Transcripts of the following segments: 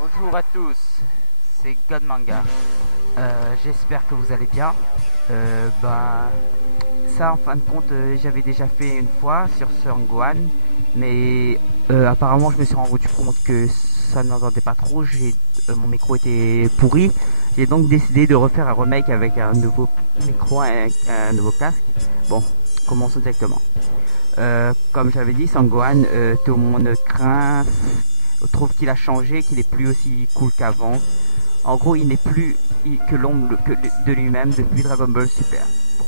Bonjour à tous, c'est God Manga. J'espère que vous allez bien. Ça en fin de compte, j'avais déjà fait une fois sur Sangwan, mais apparemment je me suis rendu compte que ça n'entendait pas trop. Mon micro était pourri. J'ai donc décidé de refaire un remake avec un nouveau micro et un nouveau casque. Bon, commençons directement. Comme j'avais dit, Sangwan, tout le monde craint, trouve qu'il a changé, qu'il est plus aussi cool qu'avant. En gros, il n'est plus que l'ombre de lui-même depuis Dragon Ball Super. Bon.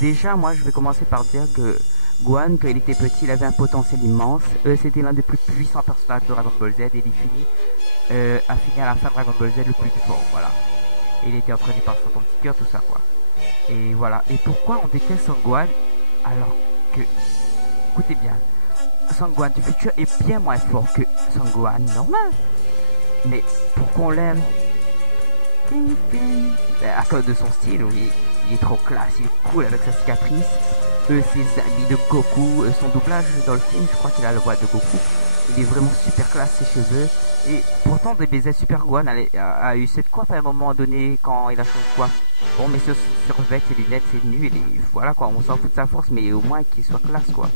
Déjà, moi, je vais commencer par dire que Gohan, quand il était petit, il avait un potentiel immense. C'était l'un des plus puissants personnages de Dragon Ball Z et il a fini à la fin de Dragon Ball Z le plus fort, voilà. Et il était entraîné par son petit cœur, tout ça, quoi. Et voilà. Et pourquoi on déteste Son Gohan alors que... Écoutez bien. Son Gohan du futur est bien moins fort que Son Gohan normal. Mais pourquoi on l'aime? À cause de son style, oui. Il est trop classe, il est cool avec sa cicatrice. Ses habits de Goku, son doublage dans le film, je crois qu'il a la voix de Goku. Il est vraiment super classe, ses cheveux. Et pourtant, DBZ Super Gohan a eu cette coiffe à un moment donné quand il a changé de coiffe. Bon, mais sur survêt, ses lunettes, c'est nul. Et voilà quoi, on s'en fout de sa force, mais au moins qu'il soit classe quoi.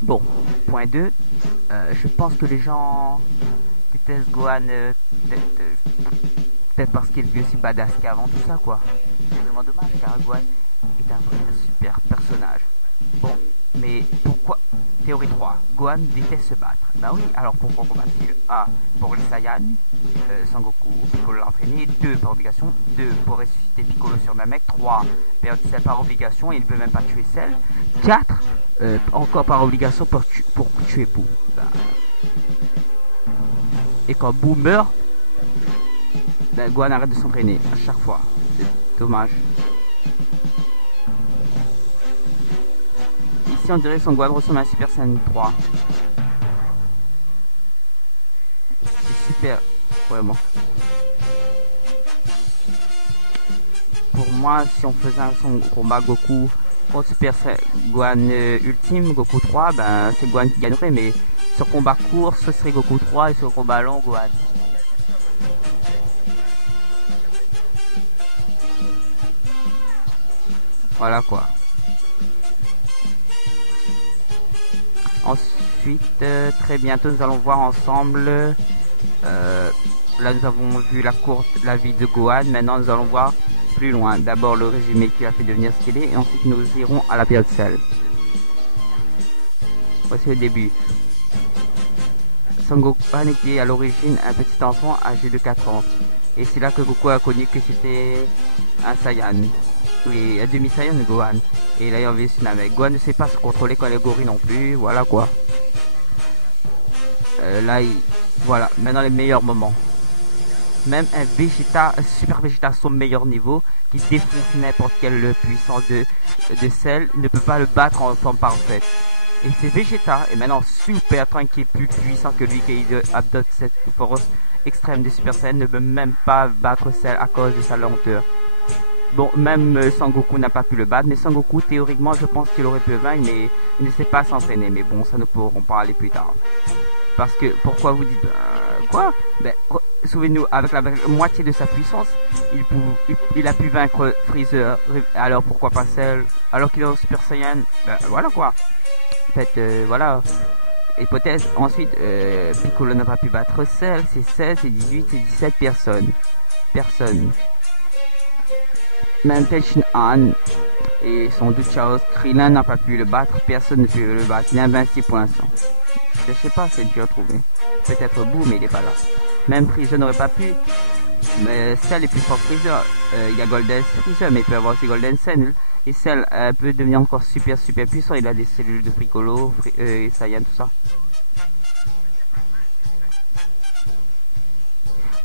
Bon, point 2. Je pense que les gens détestent Gohan peut-être parce qu'il est plus aussi badass qu'avant, tout ça quoi. C'est vraiment dommage car Gohan est un vrai super personnage. Bon, mais pourquoi? Théorie 3. Gohan déteste se battre. Bah oui, alors pourquoi combat-t-il? A. Pour les Saiyans, Sangoku Piccolo l'a entraîné. 2. Par obligation. 2. Pour ressusciter Piccolo sur Namek. 3. Perdu Cell par obligation et il ne peut même pas tuer Cell. 4. Encore par obligation pour tuer Boo. Bah. Et quand Boo meurt, bah, Gohan arrête de s'entraîner à chaque fois. C'est dommage. Ici on dirait que Son Gohan ressemble à un Super Saiyan 3. C'est super, vraiment. Pour moi, si on faisait son combat Goku contre Super Gohan Ultime, Goku 3, ben c'est Gohan qui gagnerait, mais sur combat court, ce serait Goku 3 et sur combat long, Gohan. Voilà quoi. Ensuite, très bientôt, nous allons voir ensemble. Là, nous avons vu la vie de Gohan. Maintenant, nous allons voir plus loin. D'abord, le résumé qui l'a fait devenir ce qu'il est. Et ensuite, nous irons à la période Cell. Voici le début. Son Gohan était à l'origine un petit enfant âgé de 4 ans. Et c'est là que Goku a connu que c'était un Saiyan. Oui, un demi-Saiyan de Gohan. Et là, il en vit une avec. Gohan ne sait pas se contrôler quand les gorilles non plus. Voilà quoi. Voilà, maintenant les meilleurs moments. Même un Vegeta, un Super Vegeta à son meilleur niveau, qui défonce n'importe quelle puissance de Cell, ne peut pas le battre en forme parfaite. Et c'est Vegeta, et maintenant Super Trunks qui est plus puissant que lui, qui adopte cette force extrême de Super Saiyan, ne peut même pas battre Cell à cause de sa lenteur. Bon, même Sangoku n'a pas pu le battre, mais Sangoku, théoriquement, je pense qu'il aurait pu le vaincre, mais il ne sait pas s'entraîner. Mais bon, ça nous pourrons parler plus tard. Parce que, pourquoi vous dites, quoi? Ben, souvenez-nous, avec la moitié de sa puissance, il a pu vaincre Freezer. Alors pourquoi pas Cell? Alors qu'il est en Super Saiyan, ben, voilà quoi. En fait, voilà. Hypothèse. Ensuite, Piccolo n'a pas pu battre Cell. C'est 16, c'est 18, c'est 17 personnes. Même Tenshin Han et son doute Chaos, Krillin n'a pas pu le battre. Personne ne peut le battre. Il est invincible pour l'instant. Je sais pas, c'est dur à trouver. Peut-être Boo, mais il est pas là. Même Freezer n'aurait pas pu. Mais Cell est plus fort que Freezer. Il y a Golden Freezer, mais il peut avoir aussi Golden Cell. Et Cell peut devenir encore super puissant. Il a des cellules de Piccolo, Saiyan, tout ça.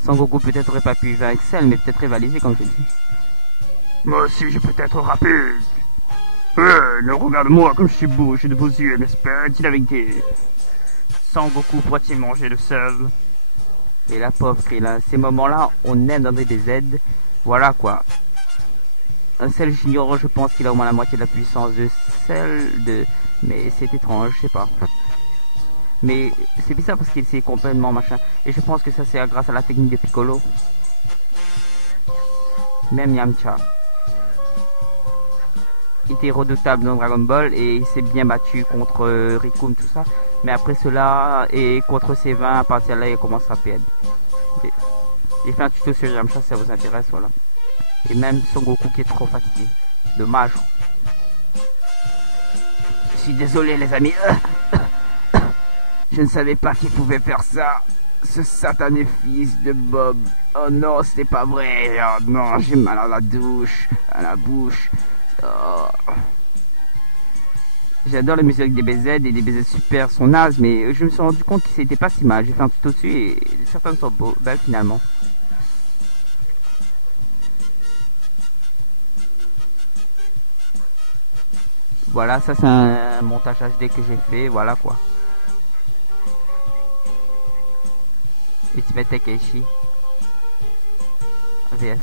Sangoku peut-être aurait pas pu vaincre Cell, mais peut-être rivaliser comme je dis. Moi aussi, je peux être rapide. Regarde-moi comme je suis beau, j'ai de beaux yeux, n'est-ce pas? Dis la vérité. Sangoku pourrait-il manger le seul? Et la pauvre Krillin, ces moments-là, on aime dans des BZ. Voilà quoi. Un Cell Junior, je pense qu'il a au moins la moitié de la puissance de Cell de... Mais c'est étrange, je sais pas. Mais c'est bizarre parce qu'il s'est complètement machin. Et je pense que ça c'est grâce à la technique de Piccolo. Même Yamcha. Il était redoutable dans Dragon Ball et il s'est bien battu contre Rikum, tout ça. Mais après cela, et contre C20, à partir de là, il commence à perdre. J'ai fait un tuto sur Yamcha si ça vous intéresse, voilà. Et même Son Goku qui est trop fatigué. Dommage. Je suis désolé les amis. Je ne savais pas qu'il pouvait faire ça. Ce satané fils de Bob. Oh non, c'était pas vrai. Oh non, j'ai mal à la douche, à la bouche. Oh. J'adore la musique des BZ et des BZ super sont nazes, mais je me suis rendu compte que c'était pas si mal. J'ai fait un tuto dessus et certains sont beaux, belles finalement. Voilà, ça c'est un montage HD que j'ai fait, voilà quoi. Ultimate Takeshi. VF.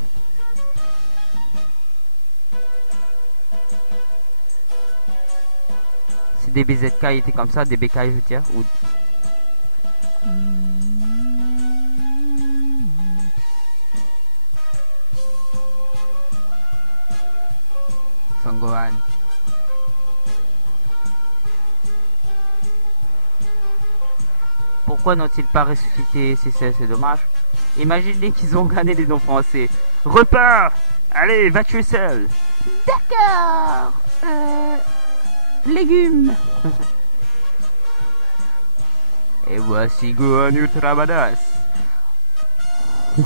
Si des BZK étaient comme ça, des BK je veux dire, ou... Sangohan. Pourquoi n'ont-ils pas ressuscité CCS? C'est dommage. Imaginez qu'ils ont gagné des noms français. Repars! Allez, va tuer Cell! D'accord. Légumes. Et voici Gohan Ultra Badass. Je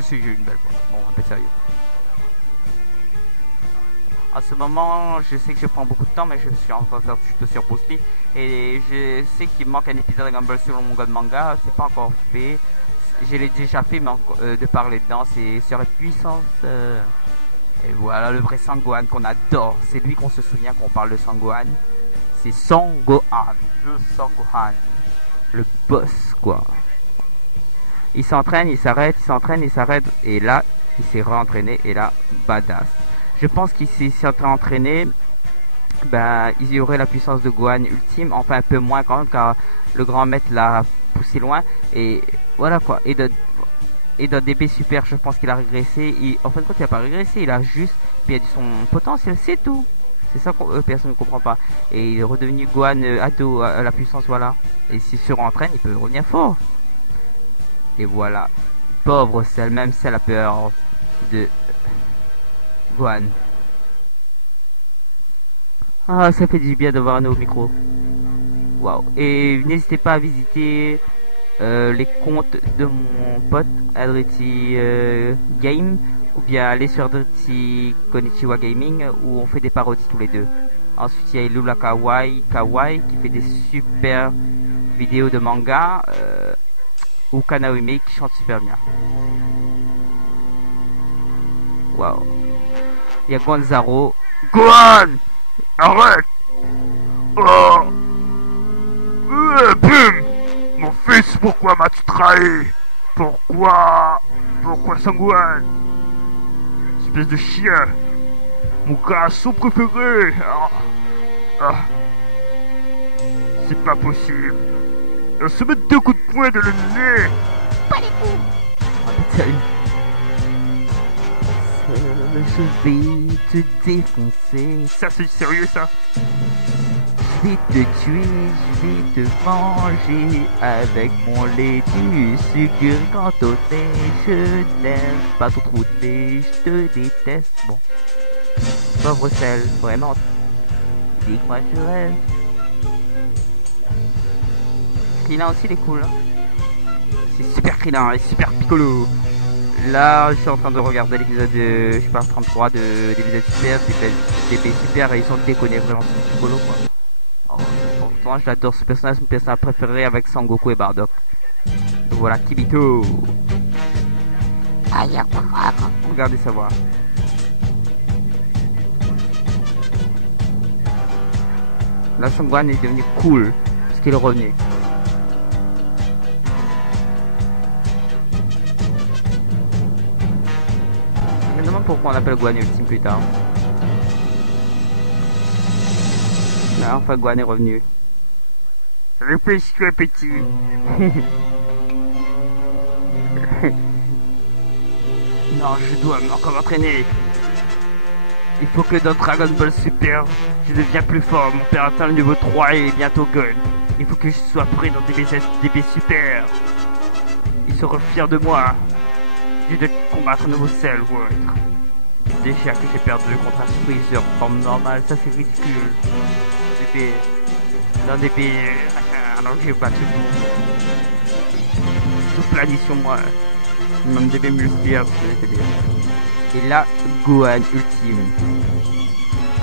suis une belle voix. Bon, un peu sérieux. À ce moment, je sais que je prends beaucoup de temps, mais je suis en train de faire tuto sur Bruce Lee. Et je sais qu'il me manque un épisode de Dragon Ball sur mon God Manga. C'est pas encore fait. Je l'ai déjà fait, mais de parler dedans, c'est sur la puissance. Et voilà le vrai Sangohan qu'on adore. C'est lui qu'on se souvient quand on parle de Sangohan. C'est Sangohan, le Sangohan, le boss quoi. Il s'entraîne, il s'arrête, il s'entraîne, il s'arrête. Et là, il s'est réentraîné. Et là, badass. Je pense qu'il s'est entraîné. Bah, il y aurait la puissance de Gohan ultime. Enfin, un peu moins quand même, car le grand maître l'a poussé loin. Et voilà quoi. Et dans DB Super, je pense qu'il a régressé. En fin de compte, il a pas régressé. Il a juste perdu son potentiel, c'est tout. C'est ça que personne ne comprend pas. Et il est redevenu Gohan ado à la puissance, voilà. Et s'il se rentraîne, il peut revenir fort. Et voilà. Pauvre Cell, même Cell a peur de Gohan. Ah, ça fait du bien d'avoir un nouveau micro. Waouh. Et n'hésitez pas à visiter les comptes de mon pote Adreti Game, ou bien aller sur Adreti Konichiwa Gaming où on fait des parodies tous les deux. Ensuite il y a Lula Kawaii qui fait des super vidéos de manga, ou Kanaohime qui chante super bien. Waouh. Il y a Gonzaro. Gohan! Arrête! Oh! Bum! Mon fils, pourquoi m'as-tu trahi? Pourquoi Sangohan? Espèce de chien! Mon garçon préféré! C'est pas possible! On se met 2 coups de poing de le nez! Pas les coups! Je vais te défoncer. Ça c'est sérieux ça? Je vais te tuer, je vais te manger avec mon lait du sucre quand au nez. Je n'aime pas ton trou de nez, je te déteste. Bon. Pauvre Cell, vraiment. Dis-moi je rêve. Krillin aussi il est cool. Hein. C'est super Krillin et super Piccolo. Là, je suis en train de regarder l'épisode de, je sais pas, 33 de l'épisode super, DB Super et ils sont déconnés vraiment, c'est rigolo quoi. Oh, pourtant j'adore ce personnage, mon personnage préféré avec Sangoku et Bardock. Donc voilà, Kibito. Aïe, regardez sa voix. Là, Sangwan est devenu cool parce qu'il est revenu. Je me demande pourquoi on appelle Gohan Ultime plus tard. Là, enfin, Gohan est revenu. Réfléchis-toi, petit. Non, je dois encore m'entraîner. Il faut que dans Dragon Ball Super, je deviens plus fort. Mon père atteint le niveau 3 et est bientôt God. Il faut que je sois prêt dans DB Super. Ils seront fiers de moi. Je dois combattre un nouveau Cell ou autre. Déjà que j'ai perdu contre un Freezer forme normale, ça c'est ridicule. DB... Dans DB... Alors j'ai battu tout plané sur moi. Même DB multiplié, c'était bien. Et là, Gohan Ultime.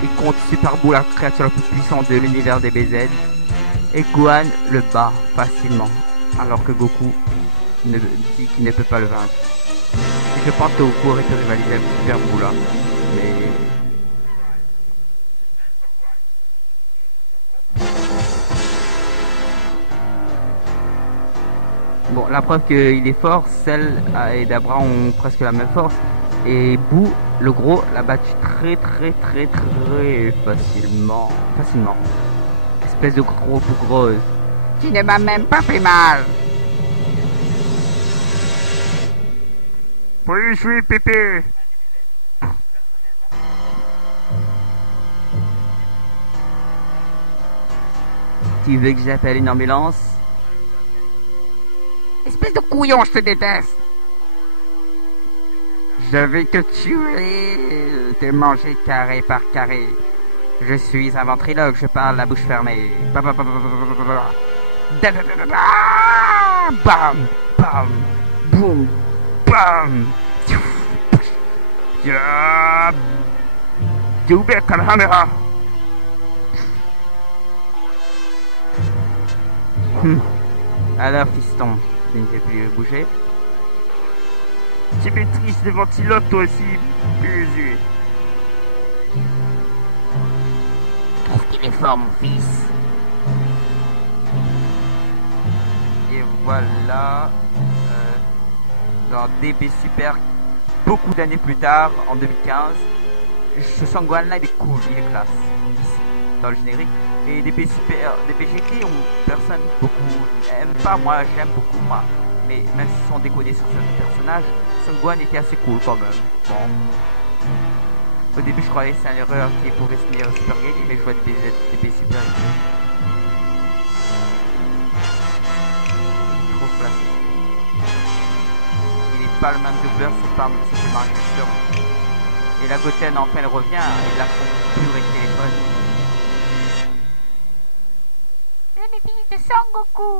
Il compte Super Buu, la créature la plus puissante de l'univers des BZ. Et Gohan le bat facilement. Alors que Goku dit qu'il ne peut pas le vaincre. Et je pense que Goku aurait pu rivaliser avec Super Buu là. Mais... Bon, la preuve qu'il est fort, Cell et Dabra ont presque la même force. Et Buu, le gros, l'a battu très facilement. Espèce de gros Buu grosse. Tu ne m'as même pas fait mal. Pour y jouer, Pépé. Tu veux que j'appelle une ambulance? Espèce de couillon, je te déteste. Je vais te tuer, te manger carré par carré. Je suis un ventriloque, je parle la bouche fermée. Bam, bam, boum, bam. Ya. Jube Kamehameha. Alors, fiston, tu ne sais plus bouger? Tu maîtrises les ventiloques toi aussi, Buzu. Trouve qu'il est fort, mon fils. Et voilà, dans DB Super, beaucoup d'années plus tard, en 2015, ce Sangwan là il est cool, il est classe, ici, dans le générique. Et DB Super, DB GT, personne beaucoup aime pas, moi j'aime beaucoup moi. Mais même s'ils sont décodés sur ce personnage, Sangwan était assez cool quand même. Bon. Au début je croyais que c'est une erreur qui pouvait se venir au Super Gay, mais je vois DB Super ici. Trop classique. Il est pas le même doubleur, c'est Mario Buster. Et la Goten enfin elle revient, et là son pur et téléphone. Le fils de Sangoku.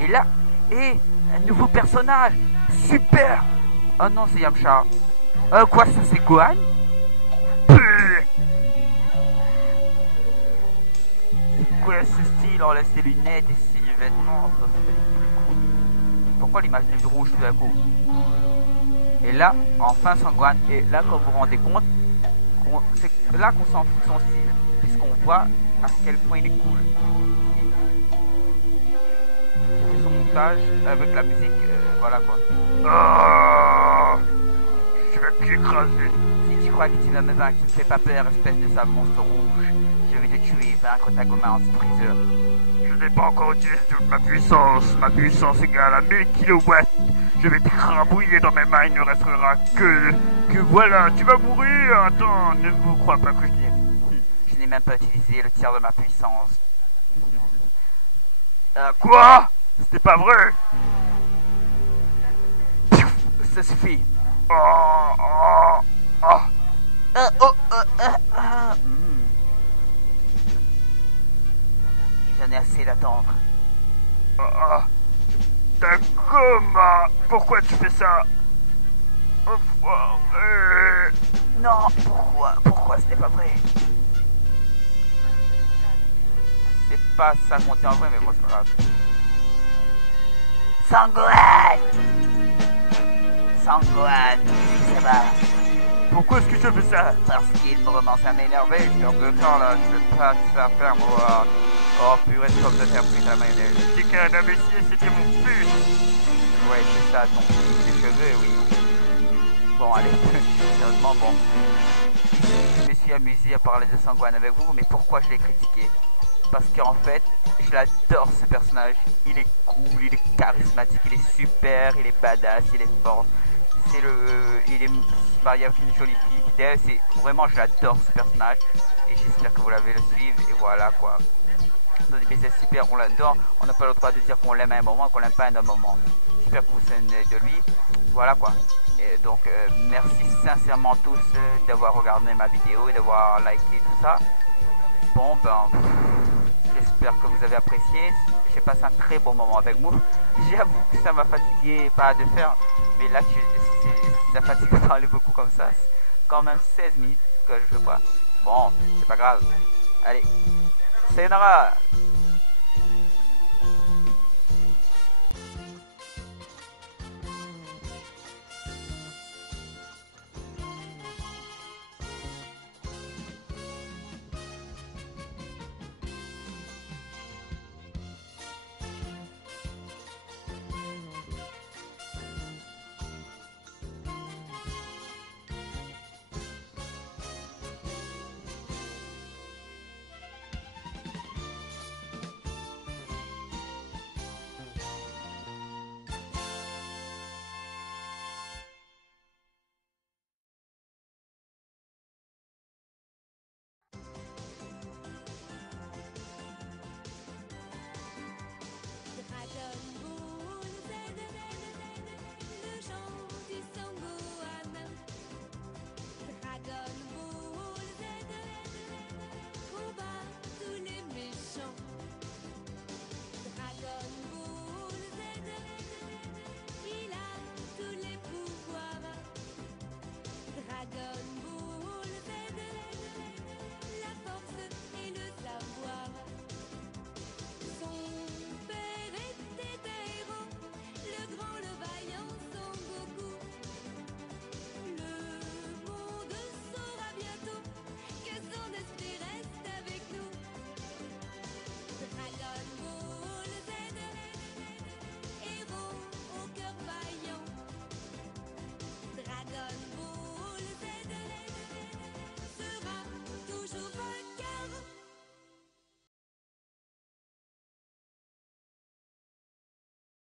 Et là, un nouveau personnage, super. Oh non, c'est Yamcha. Quoi ça, c'est Gohan? C'est quoi ce style? On laisse ses lunettes et ses vêtements, ça fait plus cool. Pourquoi l'image est rouge tout d'un coup? Et là, enfin Sangwan. Et là, comme vous vous rendez compte, c'est là qu'on s'en fout de son style, puisqu'on voit à quel point il est cool. Son montage avec la musique, voilà quoi. Oh, je vais t'écraser. Si tu crois que tu vas me vaincre, tu me fais pas peur, espèce de sale monstre rouge. Je vais te tuer, vaincre ta gomme Freezer. Je n'ai pas encore utilisé toute ma puissance. Ma puissance égale à 1000 kilowatts. Je vais t'écrabouiller dans mes mains, il ne restera que voilà, tu vas mourir. Attends, ne vous crois pas que je dis. Je n'ai même pas utilisé le tiers de ma puissance. Quoi? C'était pas vrai? Ça suffit. J'en ai assez d'attendre. Ta gomme. Pourquoi tu fais ça? Non, pourquoi? pas vrai. C'est pas ça qu'on dit en vrai, mais bon, c'est pas grave. Sangohan! Sangohan, ça va? Pourquoi est-ce que je fais ça? Parce qu'il me commence à m'énerver, je perds de temps là, je peux pas te faire faire moi. Oh purée, c'est comme de faire frite à la mayonnaise. C'est qu'un imbécile, c'était mon fils. Ouais, c'est ça, ton fils, tes cheveux, oui. Bon, allez, sérieusement, bon. Je me suis amusé à parler de Sangohan avec vous, mais pourquoi je l'ai critiqué? Parce qu'en fait, je l'adore ce personnage. Il est cool, il est charismatique, il est super, il est badass, il est fort. Il est marié avec une jolie fille. C'est vraiment, je l'adore ce personnage. Et j'espère que vous l'avez le suivre. Et voilà quoi. Donc, c'est super, on l'adore. On n'a pas le droit de dire qu'on l'aime à un moment, qu'on l'aime pas à un autre moment. J'espère que vous savez de lui. Voilà quoi. Et donc, merci sincèrement tous d'avoir regardé ma vidéo et d'avoir liké tout ça. Bon, ben, j'espère que vous avez apprécié. J'ai passé un très bon moment avec vous. J'avoue que ça m'a fatigué, pas de faire. Mais là, ça fatigue de parler beaucoup comme ça. C'est quand même 16 minutes que je vois. Bon, c'est pas grave. Allez, sayonara!